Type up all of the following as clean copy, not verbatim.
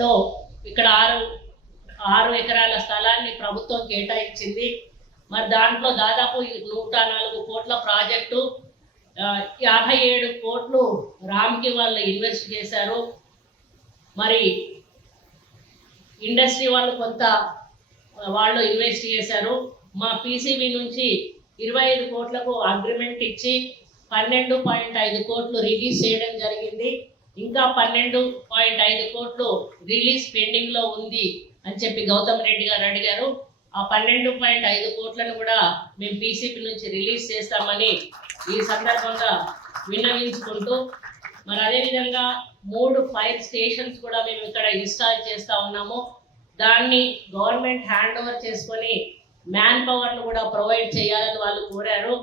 లో ఇక్కడ 6 ఎకరాల స్థలాన్ని ప్రభుత్వం కేటాయించింది. మరి దాంట్లో దాదాపు 104 కోట్ల ప్రాజెక్టు, 57 కోట్లు రామ్కి వాళ్ళు ఇన్వెస్ట్ చేశారు. మరి ఇండస్ట్రీ వాళ్ళు కొంత వాళ్ళు ఇన్వెస్ట్ చేశారు. మా పీసీబీ నుంచి 25 కోట్లకు అగ్రిమెంట్ ఇచ్చి 12.5 కోట్లు రిలీజ్ చేయడం జరిగింది. ఇంకా 12.5 కోట్లు రిలీజ్ పెండింగ్లో ఉంది అని చెప్పి గౌతమ్ రెడ్డి గారు అడిగారు. ఆ 12.5 కోట్లను కూడా మేము పీసీబీ నుంచి రిలీజ్ చేస్తామని ఈ సందర్భంగా విన్నవించుకుంటూ, మరి అదేవిధంగా 3 ఫైర్ స్టేషన్స్ కూడా మేము ఇక్కడ ఇన్స్టాల్ చేస్తూ ఉన్నాము. దాన్ని గవర్నమెంట్ హ్యాండ్ ఓవర్ చేసుకొని మ్యాన్ పవర్ను కూడా ప్రొవైడ్ చేయాలని వాళ్ళు కోరారు.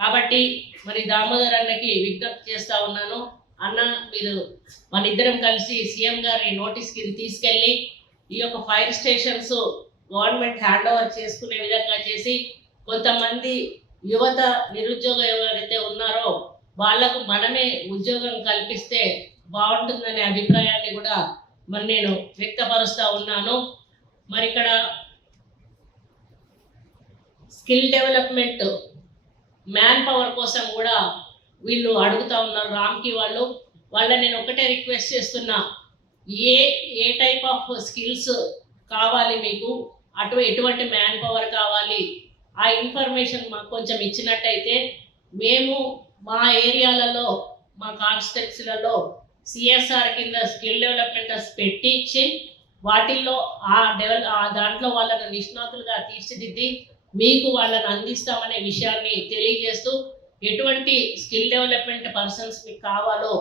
కాబట్టి మరి దామోదర్ అన్నకి విజ్ఞప్తి చేస్తూ ఉన్నాను, అన్న మీరు మన ఇద్దరం కలిసి సీఎం గారి నోటీస్కి తీసుకెళ్ళి ఈ యొక్క fire stations government hand over చేసుకునే విధంగా చేసి కొంతమంది యువత నిరుద్యోగం ఎవరైతే ఉన్నారో వాళ్లకు మనమే ఉద్యోగం కల్పిస్తే బాగుంటుందనే అభిప్రాయాన్ని కూడా మరి నేను వ్యక్తపరుస్తూ ఉన్నాను. మరి ఇక్కడ స్కిల్ డెవలప్మెంట్ మ్యాన్ పవర్ కోసం కూడా వీళ్ళు అడుగుతూ ఉన్నారు రామ్కి వాళ్ళని నేను ఒకటే రిక్వెస్ట్ చేస్తున్నా, ఏ టైప్ ఆఫ్ స్కిల్స్ కావాలి మీకు, ఎటువంటి మ్యాన్ పవర్ కావాలి, ఆ ఇన్ఫర్మేషన్ మాకు కొంచెం ఇచ్చినట్టయితే మేము మా ఏరియాలలో మా కాన్స్టిట్యున్సీలలో సిఎస్ఆర్ కింద స్కిల్ డెవలప్మెంట్ పెట్టించి వాటిల్లో దాంట్లో వాళ్ళను నిష్ణాతులుగా తీర్చిదిద్ది మీకు వాళ్ళని అందిస్తామనే విషయాన్ని తెలియజేస్తూ, ఎటువంటి స్కిల్ డెవలప్మెంట్ పర్సన్స్ మీకు కావాలో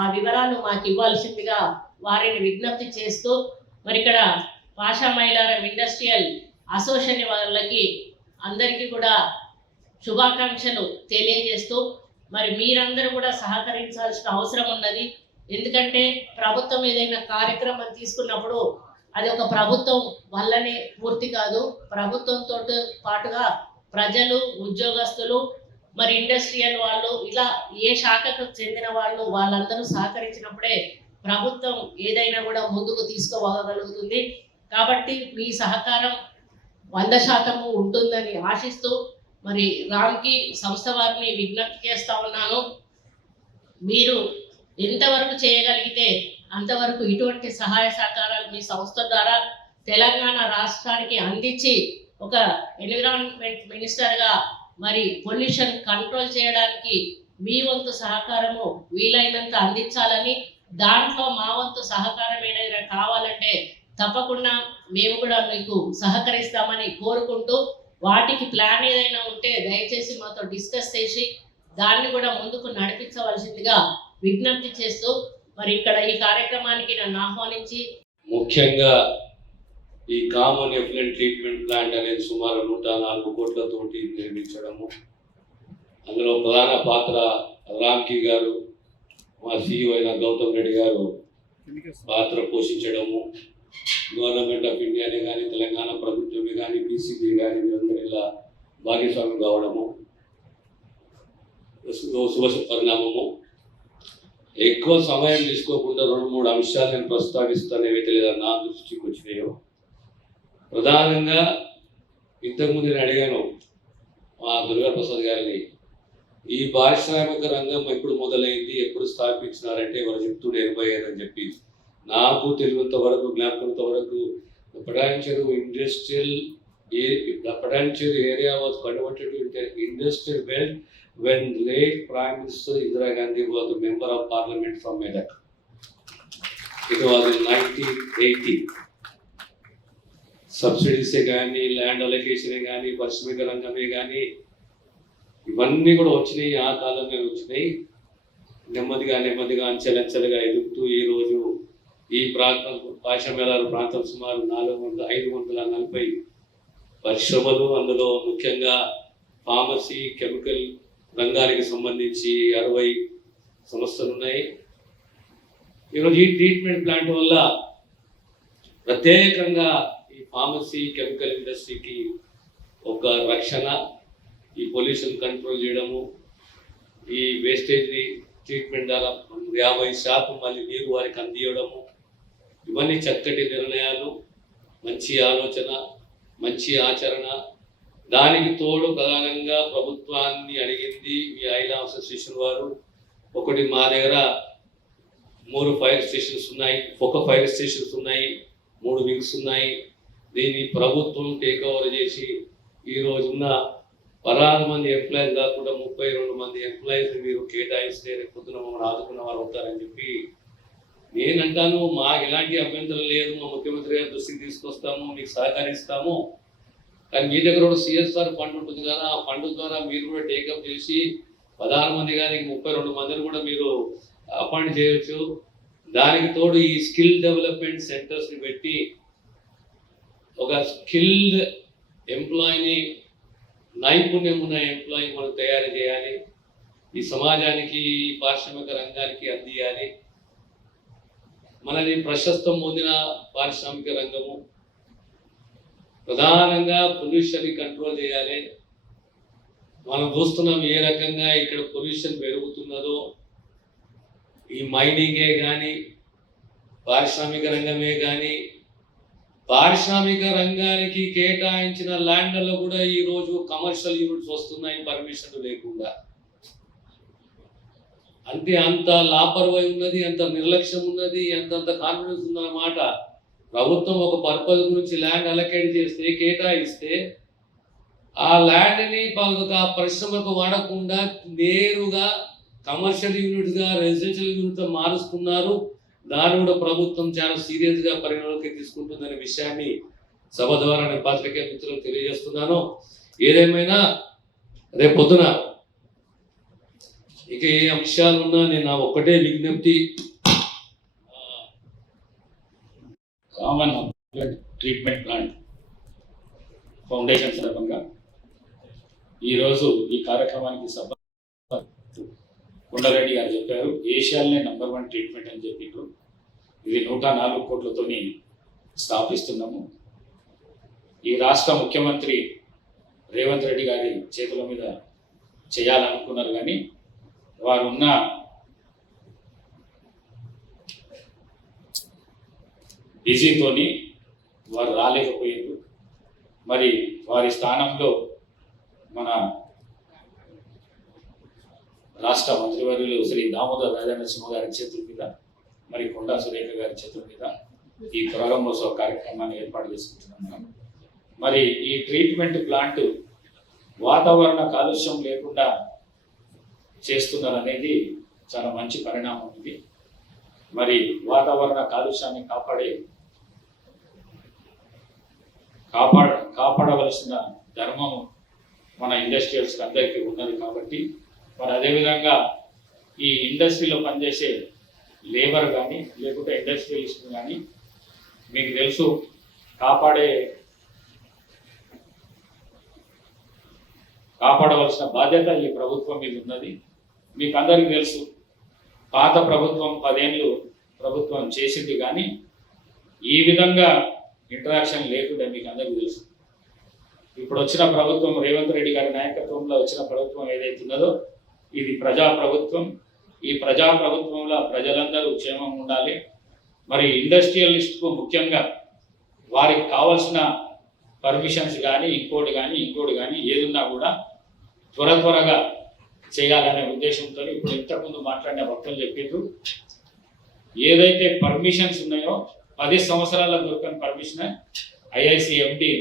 ఆ వివరాలు మాకు ఇవ్వాల్సిందిగా వారిని విజ్ఞప్తి చేస్తూ, మరి ఇక్కడ భాషా మైలారం ఇండస్ట్రియల్ అసోసియేషన్ వాళ్ళకి అందరికీ కూడా శుభాకాంక్షలు తెలియజేస్తూ, మరి మీరందరూ కూడా సహకరించాల్సిన అవసరం ఉన్నది. ఎందుకంటే ప్రభుత్వం ఏదైనా కార్యక్రమం తీసుకున్నప్పుడు అది ఒక ప్రభుత్వం వల్లనే పూర్తి కాదు, ప్రభుత్వంతో పాటుగా ప్రజలు, ఉద్యోగస్తులు, మరి ఇండస్ట్రియల్ వాళ్ళు, ఇలా ఏ శాఖకు చెందిన వాళ్ళందరూ సహకరించినప్పుడే ప్రభుత్వం ఏదైనా కూడా ముందుకు తీసుకోగలుగుతుంది. కాబట్టి మీ సహకారం 100% ఉంటుందని ఆశిస్తూ మరి రామ్కి సంస్థ వారిని విజ్ఞప్తి చేస్తూ ఉన్నాను, మీరు ఎంతవరకు చేయగలిగితే అంతవరకు ఇటువంటి సహాయ సహకారాలు మీ సంస్థ ద్వారా తెలంగాణ రాష్ట్రానికి అందించి ఒక ఎన్విరాన్మెంట్ మినిస్టర్గా మరి పొల్యూషన్ కంట్రోల్ చేయడానికి మీ వంతు సహకారము వీలైనంత అందించాలని, దాంట్లో మా వంతు సహకారం ఏదైనా కావాలంటే తప్పకుండా మేము కూడా మీకు సహకరిస్తామని కోరుకుంటూ, వాటికి ప్లాన్ ఏదైనా ఉంటే దయచేసి మాతో డిస్కస్ చేసి దాన్ని కూడా ముందుకు నడిపించవలసిందిగా విజ్ఞప్తి చేస్తూ, మరి ఇక్కడ ఈ కార్యక్రమానికి నన్ను ఆహ్వానించి, ముఖ్యంగా ఈ కామన్ ఎఫ్లెంట్ ట్రీట్మెంట్ ప్లాంట్ అనేది సుమారు 104 కోట్లతోటి నిర్మించడము, అందులో ప్రధాన పాత్ర రామ్కి గారు, మా CEO అయిన గౌతమ్ రెడ్డి గారు పాత్ర పోషించడము, గవర్నమెంట్ ఆఫ్ ఇండియానే కానీ, తెలంగాణ ప్రభుత్వమే కానీ, పీసీబీ కానీ వీరందరూ ఇలా భాగస్వామ్యం కావడము శుభ పరిణామము. ఎక్కువ సమయం తీసుకోకుండా 2-3 అంశాలు నేను ప్రస్తావిస్తాను, ఏవైతే లేదా నా దృష్టికి వచ్చినాయో. ప్రధానంగా ఇంతకుముందు నేను అడిగాను మా దుర్గా ప్రసాద్ గారిని, ఈ పారిశ్రామిక రంగం ఎప్పుడు మొదలైంది, ఎప్పుడు స్థాపించినారంటే వారు చెప్తుండే 85 అని చెప్పి. నాకు తెలిసినంత వరకు, జ్ఞాపకంత వరకు Padancheru area was converted to industrial belt when late Prime Minister Indira Gandhi was a member of Parliament from Medak. It was in 1980. Subsidies కానీ, ల్యాండ్ అలొకేషన్ కానీ, పారిశ్రామిక రంగమే కానీ ఇవన్నీ కూడా వచ్చినాయి, ఆ కాలంలో వచ్చినాయి. నెమ్మదిగా అంచెలంచెలుగా ఎదుగుతూ ఈరోజు ఈ ప్రాంతం పారిశ్రామిక ప్రాంతం సుమారు 540 పరిశ్రమలు, అందులో ముఖ్యంగా ఫార్మసీ, కెమికల్ రంగానికి సంబంధించి 60 సంస్థలు ఉన్నాయి. ఈరోజు ఈ ట్రీట్మెంట్ ప్లాంట్ వల్ల ప్రత్యేకంగా ఈ ఫార్మసీ, కెమికల్ ఇండస్ట్రీకి ఒక రక్షణ, ఈ పొల్యూషన్ కంట్రోల్ చేయడము, ఈ వేస్టేజ్ని ట్రీట్మెంట్ ద్వారా 50% మళ్ళీ నీరు వారికి అందియడము, ఇవన్నీ చక్కటి నిర్ణయాలు, మంచి ఆలోచన, మంచి ఆచరణ. దానికి తోడు ప్రధానంగా ప్రభుత్వాన్ని అడిగింది మీ ఐలా అసోసియేషన్ వారు. ఒకటి మా దగ్గర 3 ఫైర్ స్టేషన్స్ ఉన్నాయి, 1 ఫైర్ స్టేషన్స్ ఉన్నాయి, 3 వింగ్స్ ఉన్నాయి. దీన్ని ప్రభుత్వం టేక్ ఓవర్ చేసి ఈ రోజున్న 16 మంది ఎంప్లాయీస్ కాకుండా 32 మంది ఎంప్లాయీస్ మీరు కేటాయిస్తే రేపు పొద్దున మమ్మల్ని ఆదుకున్న వారు అవుతారని చెప్పి నేనంటాను. మాకు ఎలాంటి అభ్యంతరం లేదు, మా ముఖ్యమంత్రి గారి దృష్టికి తీసుకొస్తాము, మీకు సహకరిస్తాము. కానీ మీ దగ్గర కూడా సిఎస్ఆర్ ఫండ్ ఉంటుంది కదా, ఆ ఫండ్ ద్వారా మీరు కూడా టేకప్ చేసి 16 మంది కానీ 32 మందిని కూడా మీరు అపాయింట్ చేయొచ్చు. దానికి తోడు ఈ స్కిల్ డెవలప్మెంట్ సెంటర్స్ని పెట్టి ఒక స్కిల్డ్ ఎంప్లాయీని, నైపుణ్యం ఉన్న ఎంప్లాయీ మనం తయారు చేయాలి. ఈ సమాజానికి, పారిశ్రామిక రంగానికి అందియాలి. మనది ప్రశస్తం పొందిన పారిశ్రామిక రంగము. ప్రధానంగా పొల్యూషన్ కంట్రోల్ చేయాలి. మనం చూస్తున్నాం ఏ రకంగా ఇక్కడ పొల్యూషన్ పెరుగుతున్నదో. ఈ మైనింగే కానీ, పారిశ్రామిక రంగమే కానీ, పారిశ్రామిక రంగానికి కేటాయించిన ల్యాండ్లలో కూడా ఈరోజు కమర్షియల్ యూనిట్స్ వస్తున్నాయి పర్మిషన్ లేకుండా. అంటే అంత లాపర్వాయి ఉన్నది, అంత నిర్లక్ష్యం ఉన్నది, అంత కాన్ఫిడెన్స్ ఉందన్నమాట. ప్రభుత్వం ఒక పర్పస్ గురించి ల్యాండ్ అలొకేట్ చేస్తే, కేటాయిస్తే ఆ ల్యాండ్ని పరిశ్రమకు వాడకుండా నేరుగా కమర్షియల్ యూనిట్గా, రెసిడెన్షియల్ యూనిట్గా మారుస్తున్నారు. దాన్ని కూడా ప్రభుత్వం చాలా సీరియస్గా పరిగణలోకి తీసుకుంటుందనే విషయాన్ని సభ ద్వారా నేను పాత్రికేయ మిత్రులకు తెలియజేస్తున్నాను. ఏదేమైనా రేపు పొద్దున ఇక ఏ అంశాలున్నా నేను నా ఒక్కటే విజ్ఞప్తి, కామన్ ట్రీట్మెంట్ ప్లాంట్ ఫౌండేషన్ సందర్భంగా ఈరోజు ఈ కార్యక్రమానికి సభ కొండారెడ్డి గారు చెప్పారు, ఏషియాలోనే #1 ట్రీట్మెంట్ అని చెప్పారు. ఇది 104 కోట్లతోని స్థాపిస్తున్నాము. ఈ రాష్ట్ర ముఖ్యమంత్రి రేవంత్ రెడ్డి గారి చేతుల మీద చేయాలనుకున్నారు, కానీ వారు ఉన్న బిజీతోని వారు రాలేకపోయారు. మరి వారి స్థానంలో మన రాష్ట్ర మంత్రివర్యులు శ్రీ దామోదర్ రాజనరసింహ గారి చేతుల మీద, మరి కొండా సురేఖ గారి చేతుల మీద ఈ ప్రారంభోత్సవ కార్యక్రమాన్ని ఏర్పాటు చేసుకుంటున్నాం. మరి ఈ ట్రీట్మెంట్ ప్లాంట్ వాతావరణ కాలుష్యం లేకుండా చేస్తున్నారు అనేది చాలా మంచి పరిణామం ఇది. మరి వాతావరణ కాలుష్యాన్ని కాపాడవలసిన ధర్మము మన ఇండస్ట్రియల్స్కి అందరికీ ఉన్నది. కాబట్టి మరి అదేవిధంగా ఈ ఇండస్ట్రీలో పనిచేసే లేబర్ కానీ, లేకుంటే ఇండస్ట్రియలిస్ట్ కానీ, మీకు తెలుసు కాపాడవలసిన బాధ్యత ఈ ప్రభుత్వం మీద ఉన్నది. మీకు అందరికీ తెలుసు, పాత ప్రభుత్వం 10 ఏళ్ళు ప్రభుత్వం చేసింది, కానీ ఈ విధంగా ఇంటరాక్షన్ లేకుండా మీకు అందరికీ తెలుసు. ఇప్పుడు వచ్చిన ప్రభుత్వం, రేవంత్ రెడ్డి గారి నాయకత్వంలో వచ్చిన ప్రభుత్వం ఏదైతే ఉన్నదో ఇది ప్రజా ప్రభుత్వం. ఈ ప్రజా ప్రభుత్వంలో ప్రజలందరూ క్షేమం ఉండాలి. మరి ఇండస్ట్రియలిస్ట్కు ముఖ్యంగా వారికి కావాల్సిన పర్మిషన్స్ కానీ, ఇంకోటి కానీ ఏదున్నా కూడా త్వరగా చేయాలనే ఉద్దేశంతో ఇప్పుడు ఇంతకుముందు మాట్లాడిన భక్తులు చెప్పారు, ఏదైతే పర్మిషన్స్ ఉన్నాయో 10 సంవత్సరాల దొరకని పర్మిషన్ ఐఐసి ఎండి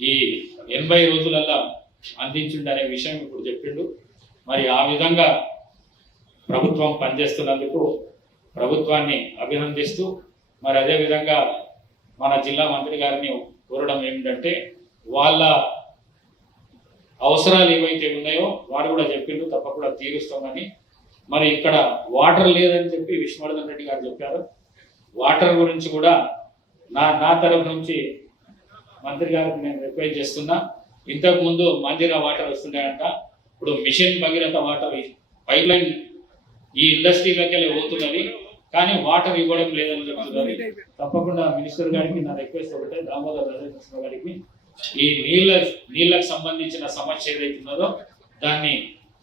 ఈ 80 రోజులలో అందించిండనే విషయం ఇప్పుడు చెప్పిండు. మరి ఆ విధంగా ప్రభుత్వం పనిచేస్తున్నందుకు ప్రభుత్వాన్ని అభినందిస్తూ, మరి అదేవిధంగా మన జిల్లా మంత్రి గారిని కోరడం ఏమిటంటే, వాళ్ళ అవసరాలు ఏవైతే ఉన్నాయో వారు కూడా చెప్పిండు, తప్పకుండా తీరుస్తామని. మరి ఇక్కడ వాటర్ లేదని చెప్పి విష్ణువర్ధన్ రెడ్డి గారు చెప్పారు. వాటర్ గురించి కూడా నా తరఫు నుంచి మంత్రి గారికి నేను రిక్వెస్ట్ చేస్తున్నా. ఇంతకుముందు మందిరా వాటర్ వస్తున్నాయంట, ఇప్పుడు mission Bhagiratha water pipeline ఈ ఇండస్ట్రీలోకి వెళ్ళి పోతున్నది, కానీ వాటర్ ఇవ్వడం లేదని చెప్తున్నారు. తప్పకుండా మినిస్టర్ గారికి నా రిక్వెస్ట్ ఒకటే, దామోదర్ రాజనరసింహ గారికి ఈ నీళ్ళకు సంబంధించిన సమస్య ఏదైతే ఉన్నదో దాన్ని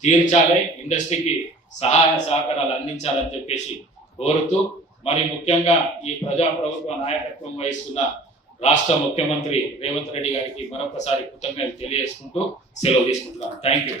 తీర్చాలి, ఇండస్ట్రీకి సహాయ సహకారాలు అందించాలని చెప్పేసి కోరుతూ, మరి ముఖ్యంగా ఈ ప్రజాప్రభుత్వ నాయకత్వం వహిస్తున్న రాష్ట్ర ముఖ్యమంత్రి రేవంత్ రెడ్డి గారికి మరొకసారి కృతజ్ఞతలు తెలియజేసుకుంటూ సెలవు తీసుకుంటున్నాను. Thank you.